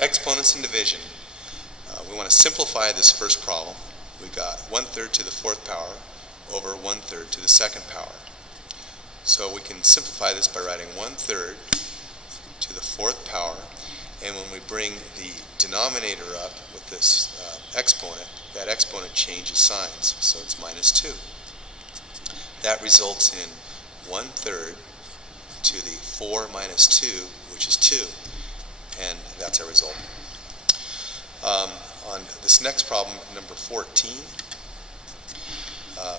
Exponents and division. We want to simplify this first problem. We got 1/3 to the 4th power over 1/3 to the 2nd power. So we can simplify this by writing 1/3 to the 4th power, and when we bring the denominator up with this exponent, that exponent changes signs, so it's -2. That results in 1/3 to the 4 minus 2, which is 2, and that's our result. On this next problem, number 14,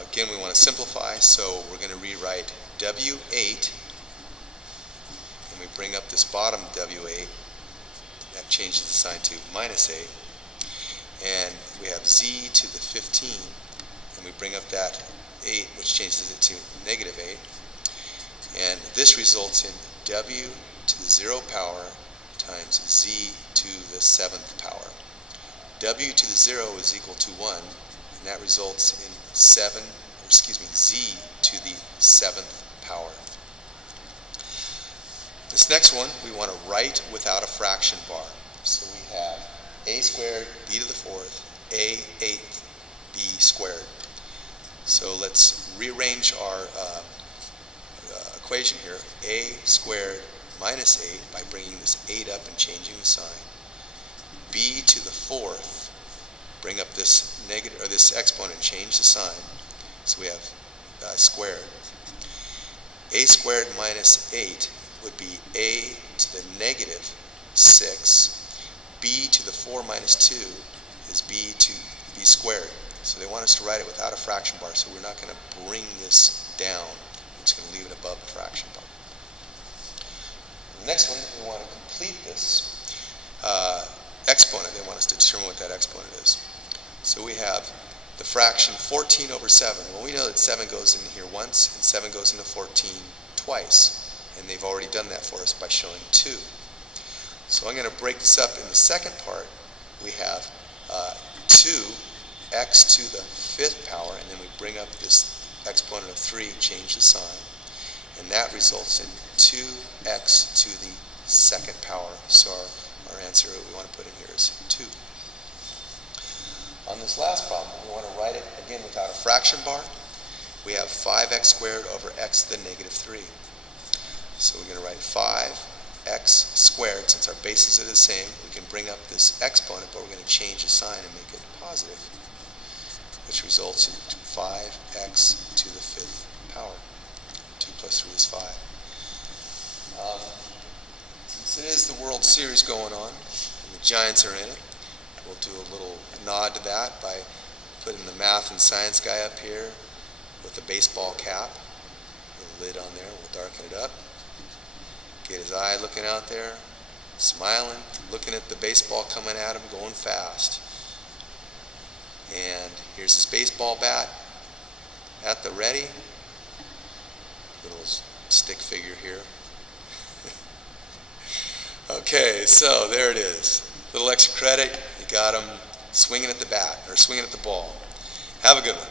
again we want to simplify, so we're going to rewrite W8, and we bring up this bottom W8, that changes the sign to -8, and we have Z to the 15, and we bring up that 8, which changes it to -8, and this results in W to the 0 power times Z to the 7th power. W to the 0 is equal to 1, and that results in Z to the 7th power. This next one, we want to write without a fraction bar. So we have a squared, b to the 4th, a 8th, b squared. So let's rearrange our equation here. A squared minus 8 by bringing this 8 up and changing the sign. B to the 4th, bring up this negative or this exponent, change the sign. So we have squared. A squared minus 8 would be a to the -6. B to the 4 minus 2 is b to b squared. So they want us to write it without a fraction bar, so we're not going to bring this down. We're just going to leave it above the fraction bar. The next one, we want to complete this exponent. They want us to determine what that exponent is. So we have the fraction 14 over 7. Well, we know that 7 goes in here once and 7 goes into 14 twice. And they've already done that for us by showing 2. So I'm going to break this up in the second part. We have 2x to the 5th power, and then we bring up this exponent of 3, change the sign, and that results in 2x to the 2nd power. So our answer that we want to put in here is 2. On this last problem, we want to write it again without a fraction bar. We have 5x squared over x to the -3. So we're going to write 5x squared. Since our bases are the same, we can bring up this exponent, but we're going to change the sign and make it positive, which results in 5x to the 5th power. 2 plus 3 is 5. Since it is the World Series going on, and the Giants are in it, we'll do a little nod to that by putting the math and science guy up here with a baseball cap, with a lid on there. We'll darken it up. Get his eye looking out there, smiling, looking at the baseball coming at him, going fast. And here's his baseball bat at the ready. Little stick figure here. Okay, so there it is. Little extra credit. You got him swinging at the bat, or swinging at the ball. Have a good one.